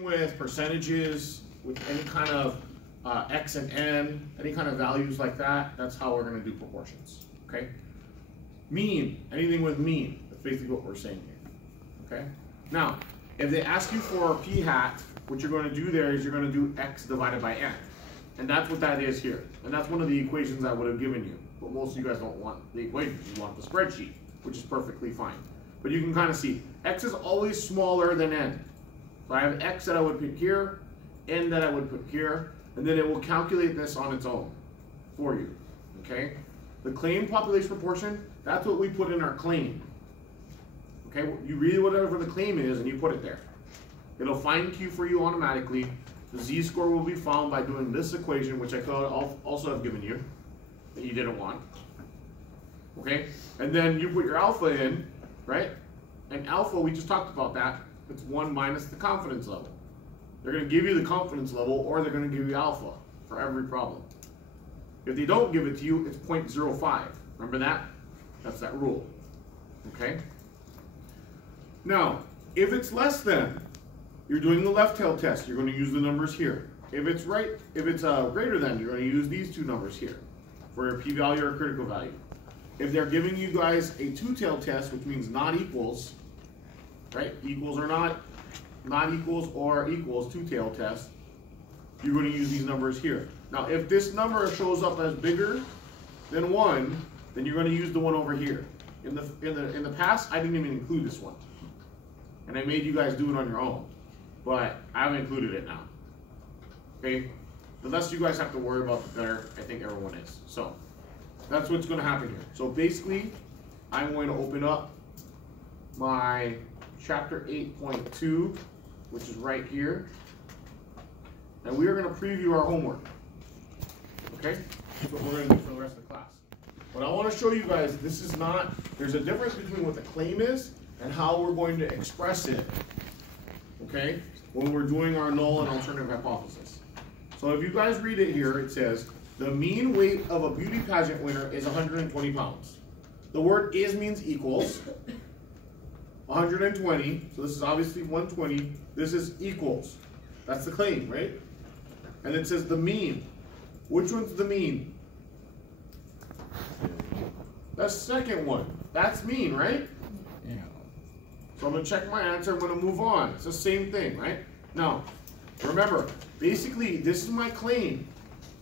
With percentages, with any kind of x and n, any kind of values like that, that's how we're going to do proportions, okay? Mean, anything with mean, that's basically what we're saying here, okay? Now, if they ask you for p hat, what you're going to do there is you're going to do x divided by n. And that's what that is here. And that's one of the equations I would have given you. But most of you guys don't want the equations, you want the spreadsheet, which is perfectly fine. But you can kind of see, x is always smaller than n. So I have x that I would pick here, n that I would put here, and then it will calculate this on its own for you, okay? The claim population proportion, that's what we put in our claim. Okay, you read whatever the claim is and you put it there. It'll find Q for you automatically. The z-score will be found by doing this equation, which I could also have given you, that you didn't want. Okay, and then you put your alpha in, right? And alpha, we just talked about that. It's 1 minus the confidence level. They're going to give you the confidence level, or they're going to give you alpha for every problem. If they don't give it to you, it's 0.05. Remember that? That's that rule. Okay? Now, if it's less than, you're doing the left tail test. You're going to use the numbers here. If it's greater than, you're going to use these two numbers here for your p-value or critical value. If they're giving you guys a two-tail test, which means not equals, right? Equals or not equals or equals, two-tail test, you're going to use these numbers here. Now, if this number shows up as bigger than 1, then you're going to use the one over here. In the past, I didn't even include this one. And I made you guys do it on your own. But I haven't included it now. Okay? The less you guys have to worry about, the better I think everyone is. So, that's what's going to happen here. So basically, I'm going to open up my chapter 8.2, which is right here. And we are going to preview our homework. Okay? That's what we're going to do for the rest of the class. But I want to show you guys, there's a difference between what the claim is and how we're going to express it. Okay? When we're doing our null and alternative hypothesis. So if you guys read it here, it says, the mean weight of a beauty pageant winner is 120 pounds. The word is means equals 120. So this is obviously 120. This is equals. That's the claim, right? And it says the mean. Which one's the mean? That's the second one. That's mean, right? Yeah. So I'm going to check my answer. I'm going to move on. It's the same thing, right? Now, remember, basically, this is my claim.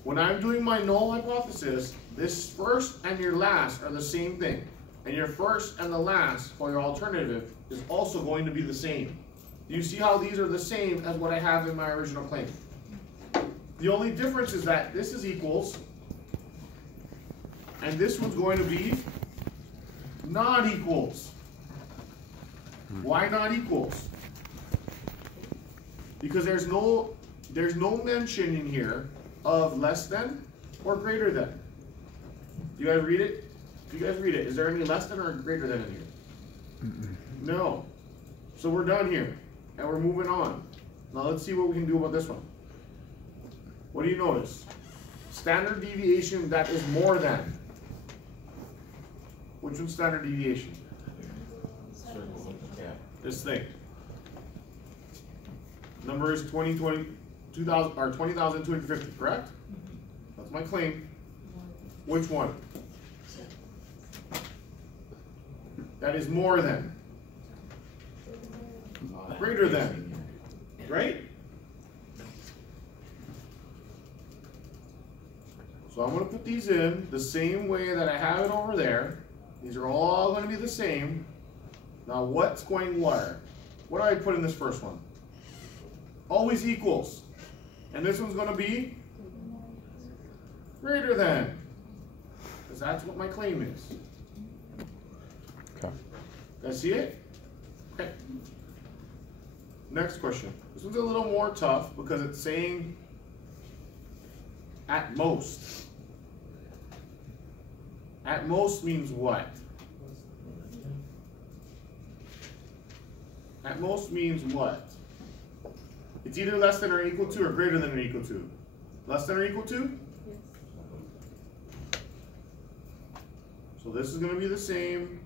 When I'm doing my null hypothesis, this first and your last are the same thing. And your first and the last for your alternative is also going to be the same. Do you see how these are the same as what I have in my original claim? The only difference is that this is equals, and this one's going to be not equals. Why not equals? Because there's no mention in here of less than or greater than. Do you guys read it? If you guys read it, is there any less than or greater than in here? No. So we're done here, and we're moving on. Now let's see what we can do about this one. What do you notice? Standard deviation that is more than. Which one's standard deviation? Yeah. This thing. Number is 20,250, correct? That's my claim. Which one? That is more than. Greater than. Right? So I'm going to put these in the same way that I have it over there. These are all going to be the same. Now what's going where? What do I put in this first one? Always equals. And this one's going to be greater than. Because that's what my claim is. Okay. Guys see it? Okay. Next question. This one's a little more tough because it's saying at most. At most means what? At most means what? It's either less than or equal to or greater than or equal to. Less than or equal to? Yes. So this is going to be the same.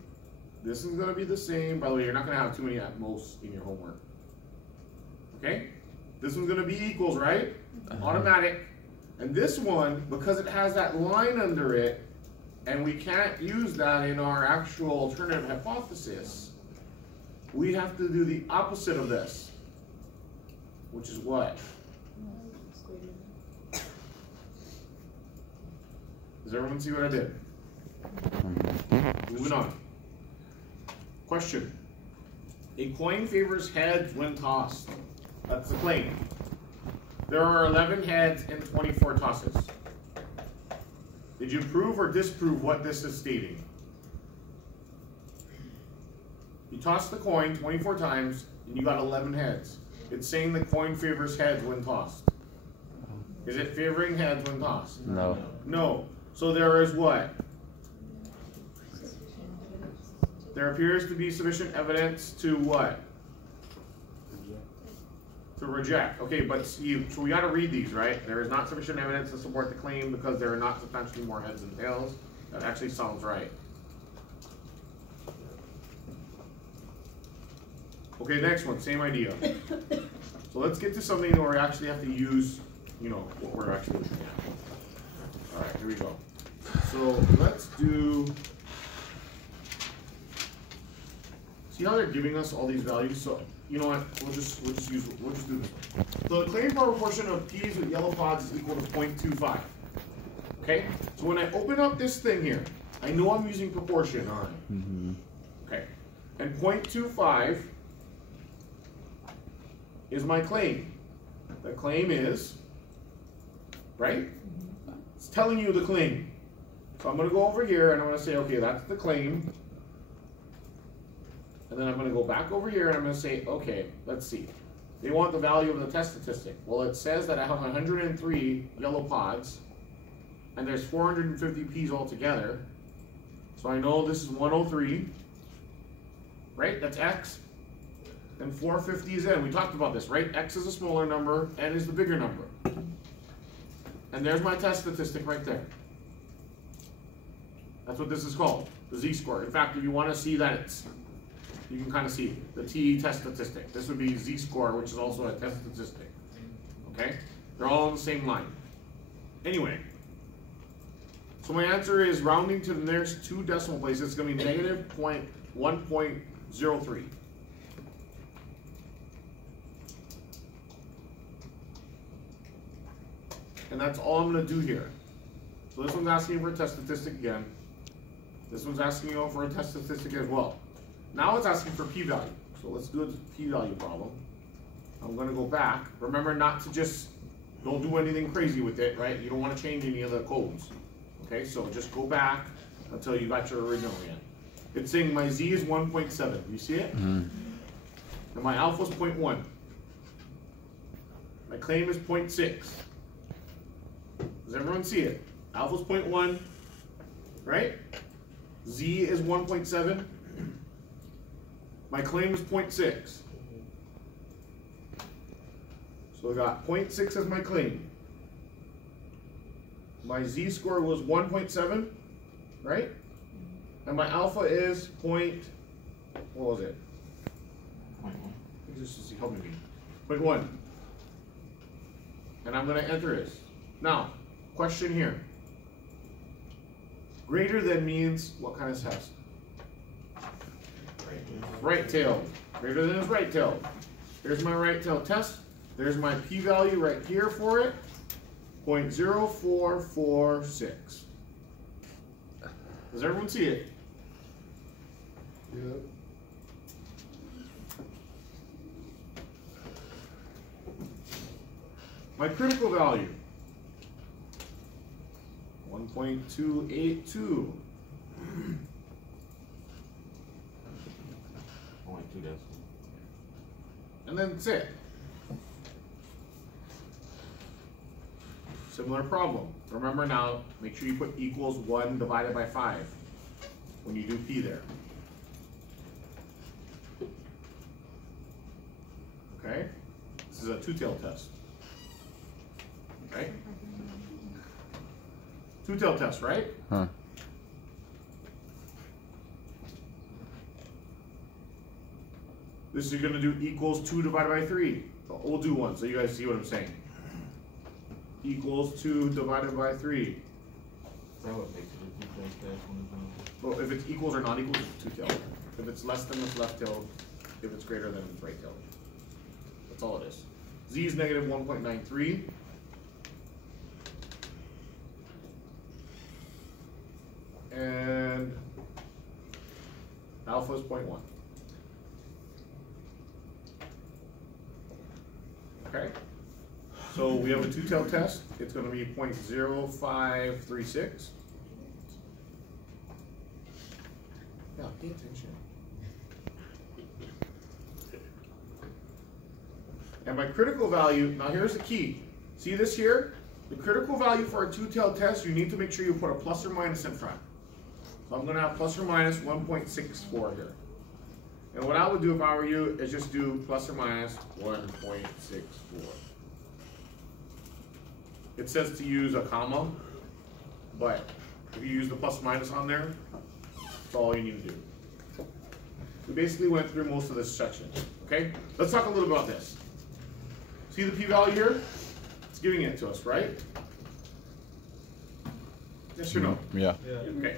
This is going to be the same. By the way, you're not going to have too many at most in your homework. Okay? This one's gonna be equals, right? Automatic. And this one, because it has that line under it, and we can't use that in our actual alternative hypothesis, we have to do the opposite of this, which is what? Does everyone see what I did? Moving on. Question. A coin favors heads when tossed. That's the claim. There are 11 heads and 24 tosses. Did you prove or disprove what this is stating? You tossed the coin 24 times and you got 11 heads. It's saying the coin favors heads when tossed. Is it favoring heads when tossed? No. No. So there is what? There appears to be sufficient evidence to what? To reject. Okay, but see, so we got to read these, right? There is not sufficient evidence to support the claim because there are not substantially more heads than tails. That actually sounds right. Okay, next one, same idea. So let's get to something where we actually have to use, you know, what we're actually looking at. All right, here we go. So let's do. See how they're giving us all these values? So you know what? We'll just do this one. So the claim power proportion of peas with yellow pods is equal to 0.25. Okay? So when I open up this thing here, I know I'm using proportion, aren't I? Okay. And 0.25 is my claim. The claim is, right? It's telling you the claim. So I'm going to go over here and I'm going to say, okay, that's the claim. And then I'm going to go back over here and I'm going to say, okay, let's see. They want the value of the test statistic. Well, it says that I have 103 yellow pods and there's 450 peas altogether. So I know this is 103, right? That's X. And 450 is N. We talked about this, right? X is a smaller number, N is the bigger number. And there's my test statistic right there. That's what this is called, the Z-score. In fact, if you want to see that you can kind of see the T test statistic. This would be Z-score, which is also a test statistic. Okay? They're all on the same line. Anyway, so my answer is rounding to the nearest 2 decimal places. It's going to be negative 1.03. And that's all I'm going to do here. So this one's asking for a test statistic again. This one's asking you for a test statistic as well. Now it's asking for p-value. So let's do a p-value problem. I'm going to go back. Remember not to just, don't do anything crazy with it, right? You don't want to change any of the codes. Okay, so just go back until you got your original again. It's saying my z is 1.7. You see it? And my alpha is 0.1. My claim is 0.6. Does everyone see it? Alpha is 0.1, right? Z is 1.7. My claim is 0.6. So I got 0.6 as my claim. My Z-score was 1.7, right? And my alpha is what was it? 0.1. Just help me. 0.1. And I'm going to enter this. Now, question here. Greater than means what kind of test? Right tail. Greater than is right tail. Here's my right tail test. There's my p-value right here for it. 0.0446. Does everyone see it? Yeah. My critical value. 1.282. Only 2 decimals. And then that's it. Similar problem. Remember now, make sure you put equals 1 divided by 5 when you do p there. Okay? This is a two-tailed test. Okay? Two-tailed test, right? Huh. This is going to do equals 2 divided by 3. We'll do 1 so you guys see what I'm saying. Equals 2 divided by 3. Is that what makes it a two-tailed test? Well, if it's equals or not equals, it's two-tailed. If it's less than, it's left-tailed. If it's greater than, it's right-tailed. That's all it is. Z is negative 1.93. And alpha is 0.1. Okay? So we have a two-tailed test. It's going to be 0.0536. Yeah, pay attention. And my critical value, now here's the key. See this here? The critical value for a two-tailed test, you need to make sure you put a plus or minus in front. So I'm going to have plus or minus 1.64 here. And what I would do if I were you is just do plus or minus 1.64. It says to use a comma, but if you use the plus minus on there, that's all you need to do. We basically went through most of this section. Okay? Let's talk a little about this. See the p-value here? It's giving it to us, right? Yes or no? Yeah. Okay.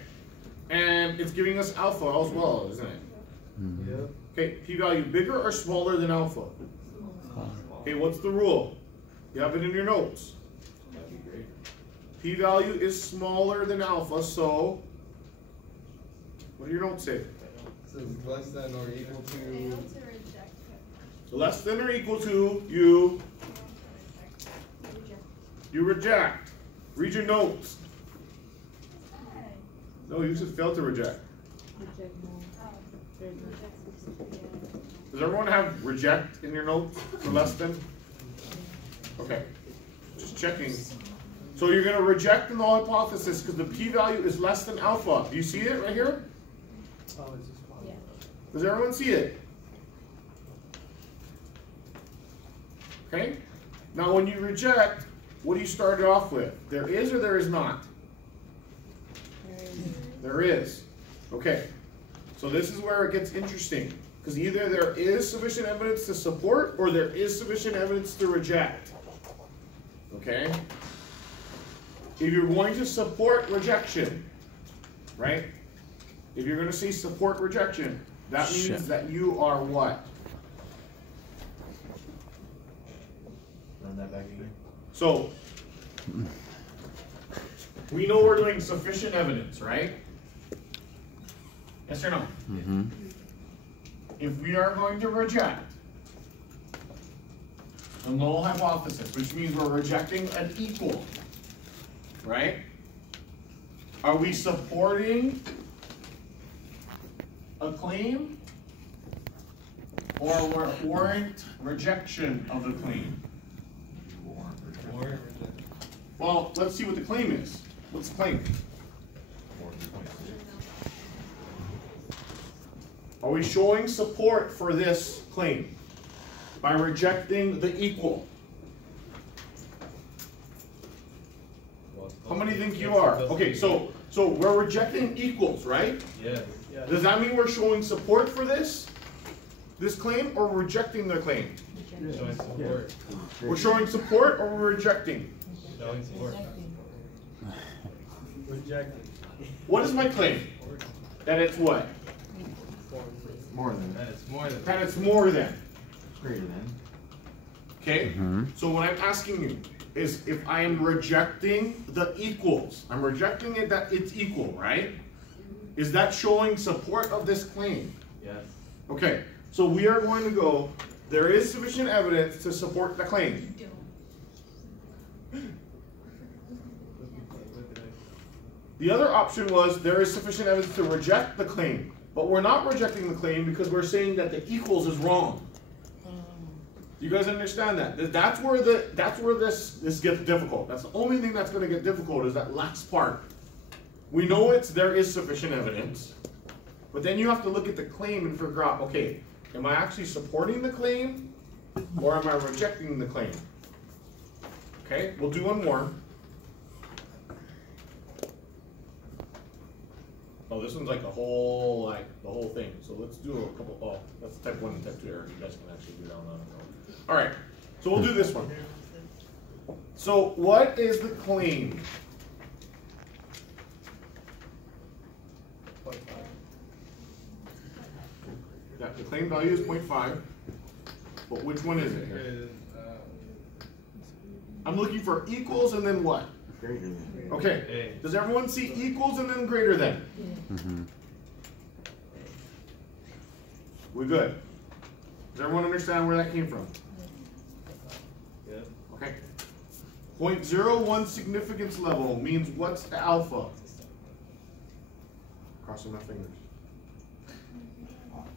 And it's giving us alpha as well, isn't it? Mm-hmm. Yeah. Okay, p-value bigger or smaller than alpha? Okay, what's the rule? You have it in your notes. That'd be great. P-value is smaller than alpha, so what do your notes say? It says less than or equal to. Less than or equal to, you reject. Read your notes. No, you just failed to reject. Does everyone have reject in your notes for less than? Okay, just checking. So you're going to reject the null hypothesis because the p-value is less than alpha. Do you see it right here? Does everyone see it? Okay. Now when you reject, what do you start it off with? There is or there is not? There is. Okay. So this is where it gets interesting. Because either there is sufficient evidence to support or there is sufficient evidence to reject. Okay? If you're going to support rejection, right? If you're going to say support rejection, that means that you are what? Run that back again. So, we know we're doing sufficient evidence, right? Yes or no? Mm-hmm. If we are going to reject the null hypothesis, which means we're rejecting an equal, right? Are we supporting a claim or warrant rejection of the claim? Warrant Well, let's see what the claim is. What's the claim? Are we showing support for this claim by rejecting the equal? How many think you are? Okay, so we're rejecting equals, right? Yeah. Does that mean we're showing support for this claim, or rejecting the claim? Showing support. We're showing support or we're rejecting? Showing support. Rejected. What is my claim? That it's what? More than that. It's more than That it's more than. It's greater than. Okay? So what I'm asking you is if I am rejecting the equals, I'm rejecting it that it's equal, right? Is that showing support of this claim? Yes. Okay, so we are going to go, there is sufficient evidence to support the claim. The other option was there is sufficient evidence to reject the claim, but we're not rejecting the claim because we're saying that the equals is wrong. You guys understand that? That's where this gets difficult. That's the only thing that's going to get difficult is that last part. We know there is sufficient evidence, but then you have to look at the claim and figure out, okay, am I actually supporting the claim or am I rejecting the claim? Okay, we'll do one more. Oh, this one's like the whole thing. So let's do a couple. Oh, that's type 1 and type 2 error. You guys can actually do that on that. All right. So we'll do this one. So what is the claim? Yeah, the claim value is 0.5, but which one is it here? I'm looking for equals and then what? Greater than. Okay, does everyone see equals and then greater than? We good? Does everyone understand where that came from? Yeah. Okay. 0.01 significance level means what's the alpha? Crossing my fingers.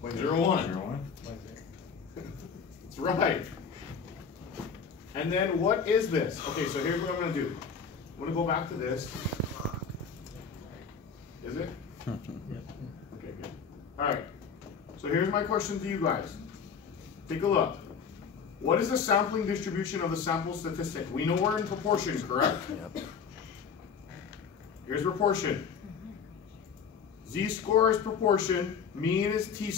0.01. That's right. And then what is this? Okay, so here's what I'm going to do. I'm going to go back to this. Is it? Okay, good. All right. So here's my question to you guys. Take a look. What is the sampling distribution of the sample statistic? We know we're in proportion, correct? Yep. Here's proportion. Z-score is proportion, mean is t,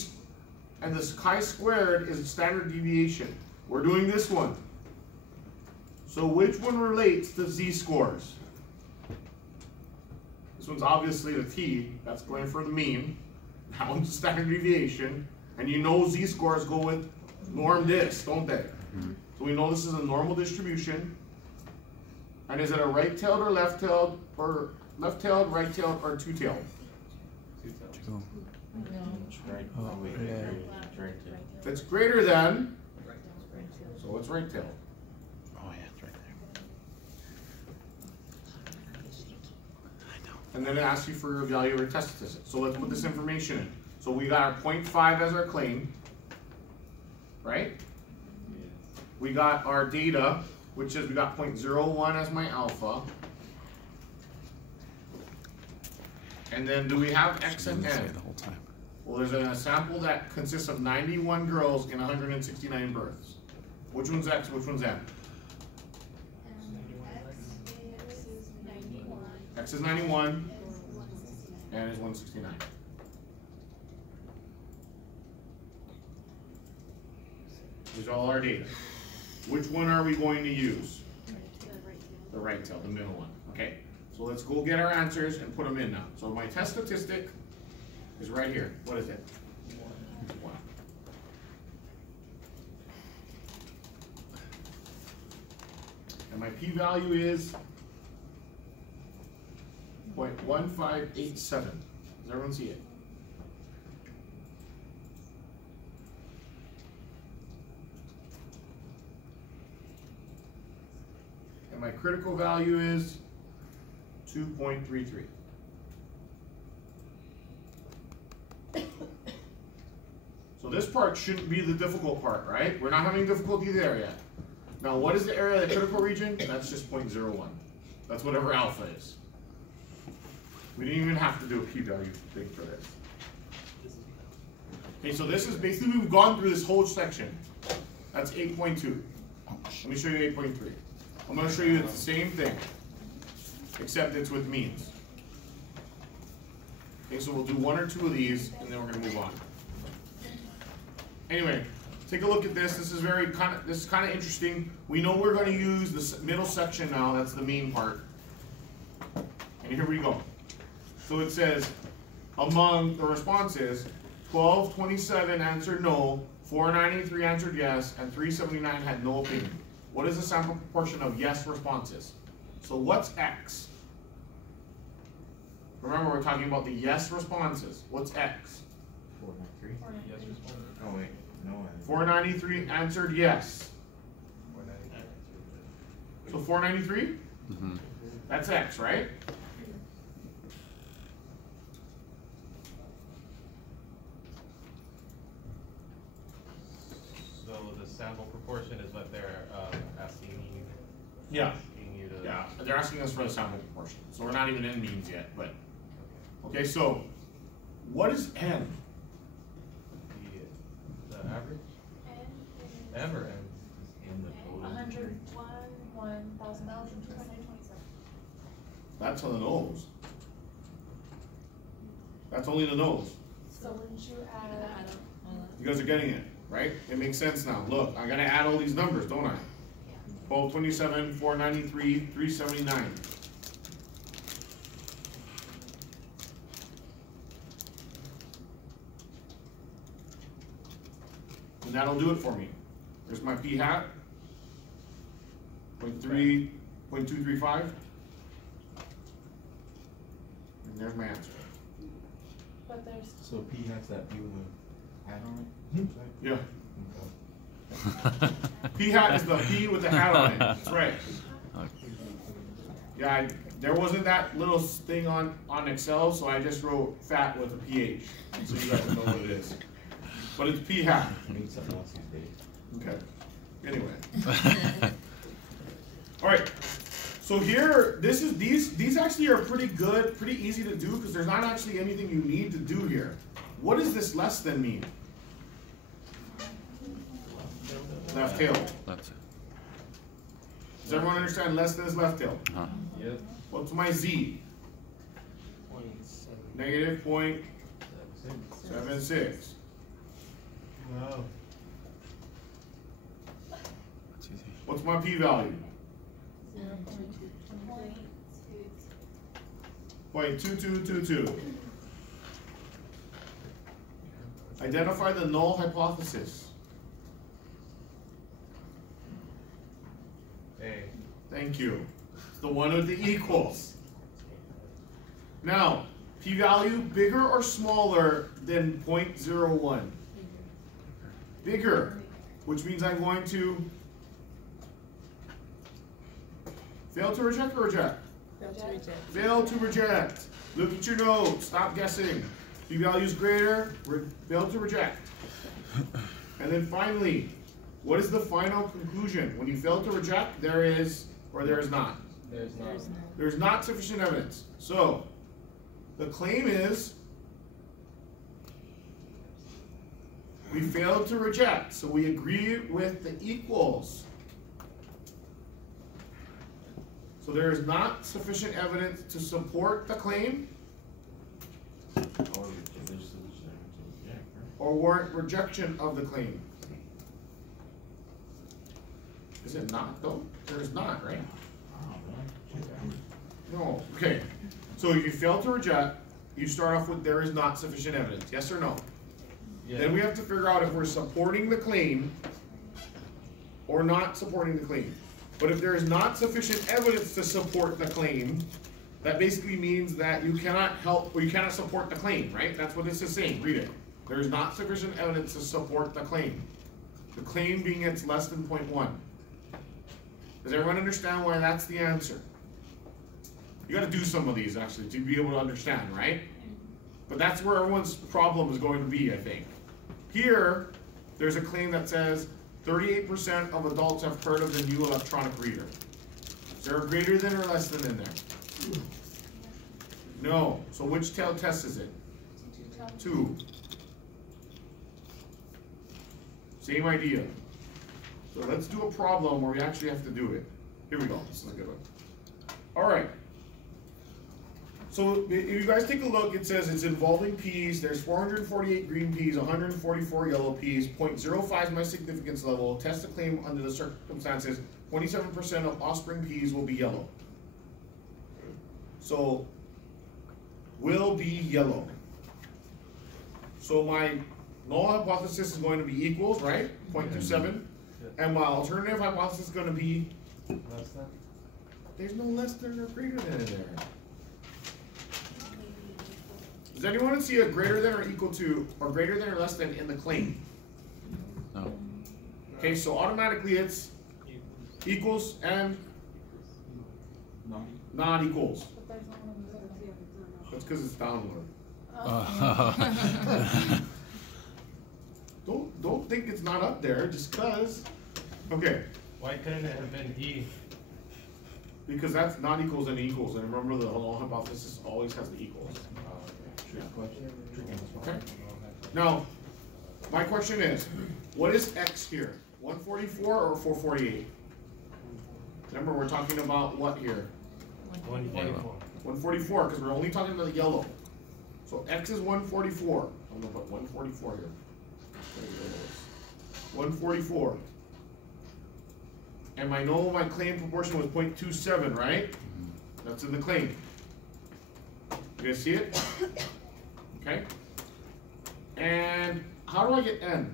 and the chi-squared is standard deviation. We're doing this one. So which one relates to z-scores? This one's obviously the t, that's going for the mean. That one's the standard deviation. And you know z-scores go with norm dis, don't they? So we know this is a normal distribution. And is it a right-tailed or left-tailed, or left-tailed, right-tailed, or two-tailed? Two-tailed. Right. Oh, wait. Right. If it's greater than, so it's right-tailed. Oh yeah, it's right there. And then it asks you for your value or test statistic. So let's put this information in. So we got our 0.5 as our claim, right? We got our data, which is we got 0.01 as my alpha. And then do we have X and Didn't say N? the whole time. Well, there's a sample that consists of 91 girls in 169 births. Which one's X, which one's N? X is 91, N is 169. These are all our data. Which one are we going to use? The right tail, the middle one. Okay, so let's go get our answers and put them in now. So my test statistic is right here. What is it? 1. And my p-value is 0.1587. Does everyone see it? And my critical value is 2.33. So this part shouldn't be the difficult part, right? We're not having difficulty there yet. Now, what is the area of the critical region? That's just 0.01. That's whatever alpha is. We didn't even have to do a p-value thing for this. Okay, so this is basically, we've gone through this whole section. That's 8.2. Let me show you 8.3. I'm going to show you it's the same thing, except it's with means. Okay, so we'll do 1 or 2 of these, and then we're going to move on. Anyway, take a look at this. This is kind of interesting. We know we're going to use this middle section now. That's the mean part. And here we go. So it says, among the responses, 1227 answered no, 493 answered yes, and 379 had no opinion. What is the sample proportion of yes responses? So what's X? Remember, we're talking about the yes responses. What's X? 493. Yes response. Oh wait, no. 493 answered yes. 493. So 493? Mm-hmm. That's X, right? So the sample proportion is what they're asking you. Yeah. Asking you to. Yeah, they're asking us for the sample proportion. So we're not even in means yet, but. Okay, so what is N? The average? M or N? In the total. 101,227. That's on the nose. That's only the nose. So wouldn't you add? You guys are getting it, right? It makes sense now. Look, I gotta add all these numbers, don't I? 1227, 493, 379. And that'll do it for me. There's my p hat. 0.235. And there's my answer. But there's, So P has that P with a hat on it? Yeah. Okay. P hat is the P with the hat on it. That's right. Yeah, there wasn't that little thing on Excel, so I just wrote fat with a PH. So you guys know what it is. But it's P hat. I need something else these days. Okay. Anyway. Alright. So here, these actually are pretty good, pretty easy to do because there's not actually anything you need to do here. What does this less than mean? Left tail. That's it. Does everyone understand less than is left tail? Huh. Yep. What's my Z? Negative 0.76. No. That's easy. What's my p-value? 0.2222. Identify the null hypothesis. A. Thank you. The one with the equals. Now, p-value bigger or smaller than 0.01? Bigger, which means I'm going to fail to reject or reject? Fail to reject. Look at your notes. Stop guessing. P-value is greater. Fail to reject. And then finally, what is the final conclusion? When you fail to reject, there is or there is not. There's not. There's not sufficient evidence. So, the claim is we failed to reject. So we agree with the equals. So there is not sufficient evidence to support the claim Or if there's solution to reject, right? or warrant rejection of the claim. Is it not though? There is not, right? No. Okay. So if you fail to reject, you start off with there is not sufficient evidence. Yes or no? Yeah. Then we have to figure out if we're supporting the claim or not supporting the claim. But if there is not sufficient evidence to support the claim, that basically means that you cannot help or you cannot support the claim, right? That's what this is saying. Read it. There is not sufficient evidence to support the claim. The claim being it's less than 0.1. Does everyone understand why that's the answer? You got to do some of these actually to be able to understand, right? But that's where everyone's problem is going to be, I think. Here, there's a claim that says 38% of adults have heard of the new electronic reader. Is there a greater than or less than in there? No. So which tail test is it? 2. Same idea. So let's do a problem where we actually have to do it. Here we go. This is a good one. All right. So if you guys take a look, it says it's involving peas. There's 448 green peas, 144 yellow peas. 0.05 is my significance level. Test the claim under the circumstances. 27% of offspring peas will be yellow. So will be yellow. So my null hypothesis is going to be equals, right? 0.27. And my alternative hypothesis is going to be Less than? there's no less than or greater than in there. Does anyone see a greater than or equal to or greater than or less than in the claim? No. Okay, so automatically it's equals and No. not equals. but there's no one in the That's because it's downward. Don't think it's not up there just because. Okay, Why couldn't it have been E? because that's not equals and equals, and remember the null hypothesis always has the equals. Trick question. Okay. Now, my question is, what is x here? 144 or 448? Remember, we're talking about what here? 144. 144, because we're only talking about the yellow. So x is 144. I'm gonna put 144 here. 144. And I know my claim proportion was 0.27, right? That's in the claim. You guys see it? Okay. And how do I get n?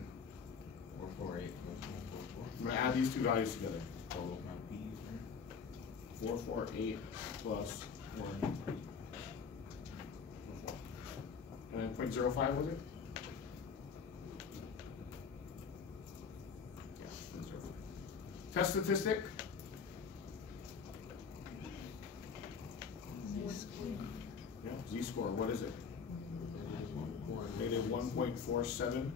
448 plus 144. I'm gonna add these two values together. Total amount of P's, right? 448 plus 1. And then 0.05 was it? Yeah, 0.05. Test statistic. Yeah, z-score, what is it? Negative 1.47.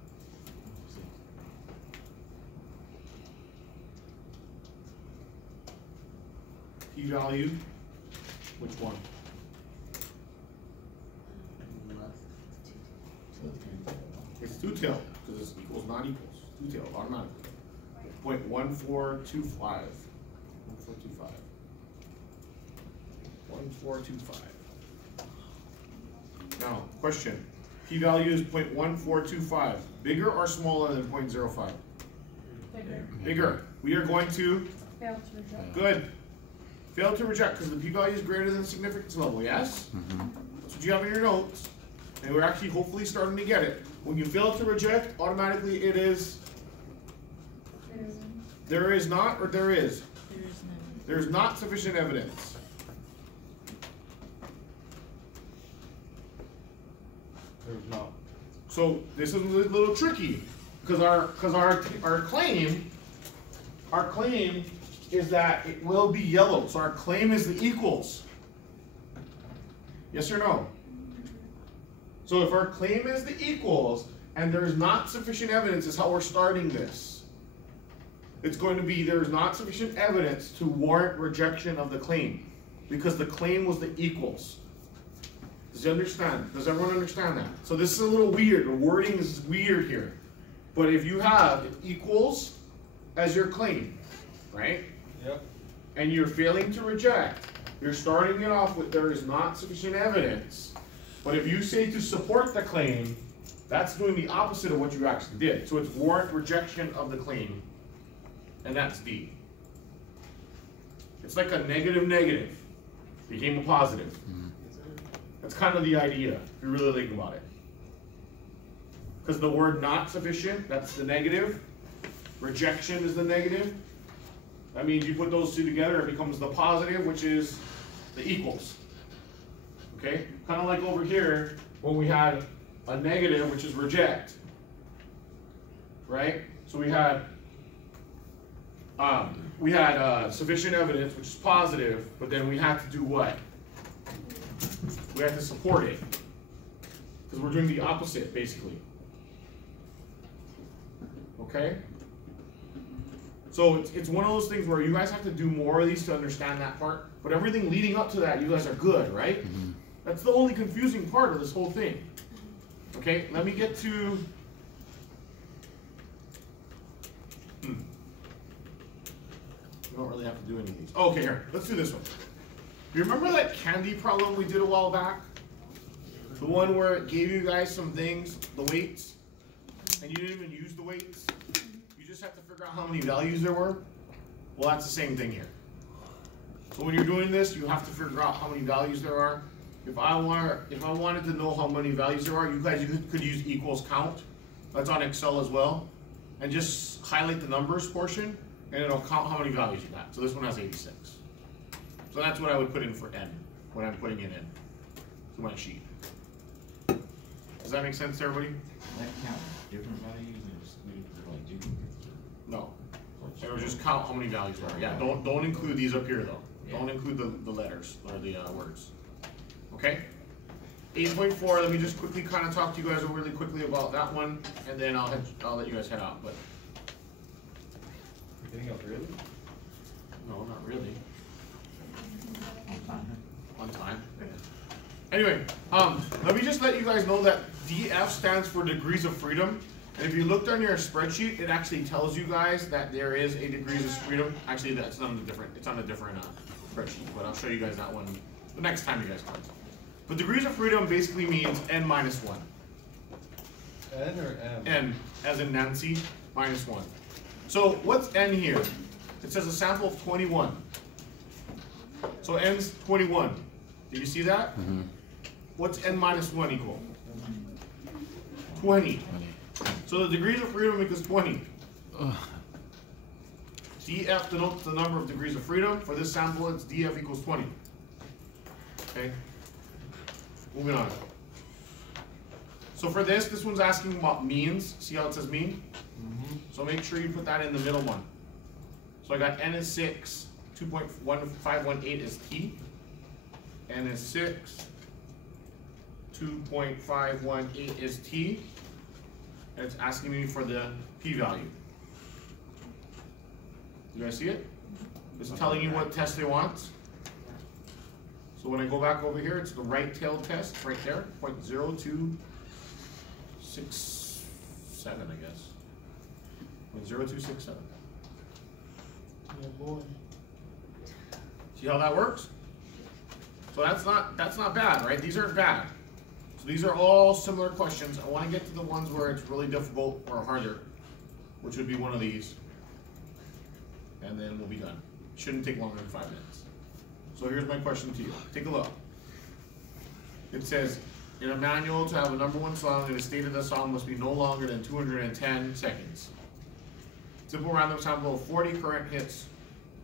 P-value, which one? It's two-tailed, because it's equals, not equals. Two-tailed, automatically. 0.1425. 1425. 1425. Now, question. P-value is 0.1425. Bigger or smaller than 0.05? Bigger. Bigger. We are going to, Fail to reject. good. Fail to reject because the p-value is greater than the significance level, yes? That's what you have in your notes. And we're actually hopefully starting to get it. When you fail to reject, automatically it is, there is not or there is? There is not sufficient evidence. There's not. So this is a little tricky because our claim is that it will be yellow. So our claim is the equals. Yes or no? So if our claim is the equals and there's not sufficient evidence, is how we're starting this. It's going to be there's not sufficient evidence to warrant rejection of the claim because the claim was the equals. Does you understand? Does everyone understand that? So this is a little weird. The wording is weird here. But if you have equals as your claim, right? Yep. And you're failing to reject, you're starting it off with there is not sufficient evidence. But if you say to support the claim, that's doing the opposite of what you actually did. So it's warrant rejection of the claim, and that's D. It's like a negative negative became a positive. That's kind of the idea, if you really think about it. Because the word not sufficient, that's the negative. Rejection is the negative. That means you put those two together, it becomes the positive, which is the equals. Okay? Kind of like over here, when we had a negative, which is reject. Right? So we had sufficient evidence, which is positive, but then we had to do what? We have to support it. Because we're doing the opposite, basically. Okay? So it's one of those things where you guys have to do more of these to understand that part. But everything leading up to that, you guys are good, right? That's the only confusing part of this whole thing. Okay, let me get to... You don't really have to do any of these. Okay, here, let's do this one. You remember that candy problem we did a while back? The one where it gave you guys some things, the weights, and you didn't even use the weights? You just have to figure out how many values there were? Well, that's the same thing here. So when you're doing this, you have to figure out how many values there are. If I wanted to know how many values there are, you guys could use equals count. That's on Excel as well. And just highlight the numbers portion, and it'll count how many values you got. So this one has 86. So that's what I would put in for n, when I'm putting it in to my sheet. Does that make sense to everybody? That count different values and exclude for like duplicates? No. It will just count how many values there are. Yeah, don't include these up here though. Yeah. Don't include the letters or the words. Okay? 8.4, let me just quickly kind of talk to you guys really quickly about that one, and then I'll let you guys head out. But Getting up early? no, not really. On time. On time. Anyway, let me just let you guys know that DF stands for degrees of freedom. And if you looked on your spreadsheet, it actually tells you guys that there is a degrees of freedom. Actually, that's on a different. It's on a different spreadsheet, but I'll show you guys that one the next time you guys come. But degrees of freedom basically means n minus 1. N or M? N, as in Nancy, minus 1. So what's n here? It says a sample of 21. So n's 21. Did you see that? Mm-hmm. What's n minus 1 equal? 20. 20. So the degrees of freedom equals 20. Ugh. df denotes the number of degrees of freedom. For this sample, it's df equals 20. Okay? Moving on. So for this one's asking about means. See how it says mean? So make sure you put that in the middle one. So I got n is 6, 2.1518 is t. N is 6, 2.518 is t. And it's asking me for the p-value. You guys see it? It's telling you what test they want. So when I go back over here, it's the right-tailed test right there, 0.0267, I guess. 0.0267. Yeah, boy. See how that works? So that's not bad, right? These aren't bad. So these are all similar questions. I want to get to the ones where it's really difficult or harder, which would be one of these. And then we'll be done. Shouldn't take longer than 5 minutes. So here's my question to you. Take a look. It says, in a manual to have a #1 song, it is stated the song must be no longer than 210 seconds. Simple random sample of 40 current hits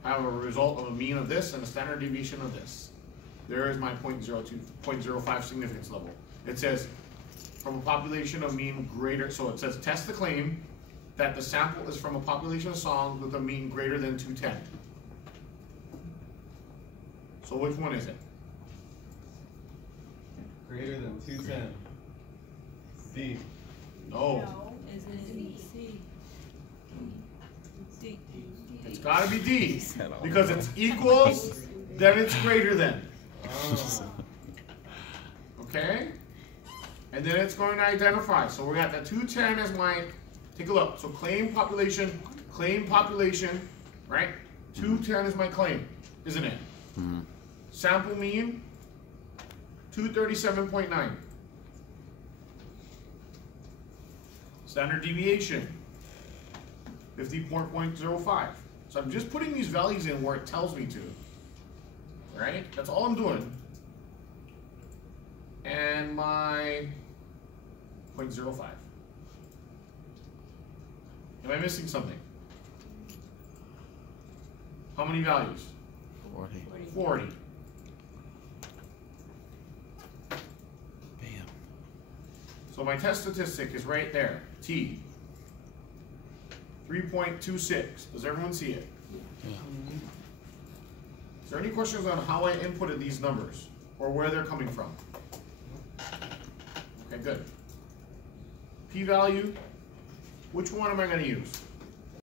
have a result of a mean of this and a standard deviation of this. There is my 0.05 significance level. It says, from a population of mean greater, so it says test the claim that the sample is from a population of songs with a mean greater than 210. So which one is it? Greater than 210. D. No, Is it C? C. it's gotta be D, because it's equals, then it's greater than. Oh. Okay? And then it's going to identify. So we got the 210 as my, take a look. So claim population, right? 210 is my claim, isn't it? Mm-hmm. Sample mean, 237.9. Standard deviation, 50.05. So I'm just putting these values in where it tells me to. Right? That's all I'm doing. And my 0.05. Am I missing something? How many values? 40. 40. Bam. So my test statistic is right there. T. 3.26. Does everyone see it? Yeah. Is there any questions on how I inputted these numbers or where they're coming from? Okay, good. P-value, which one am I going to use?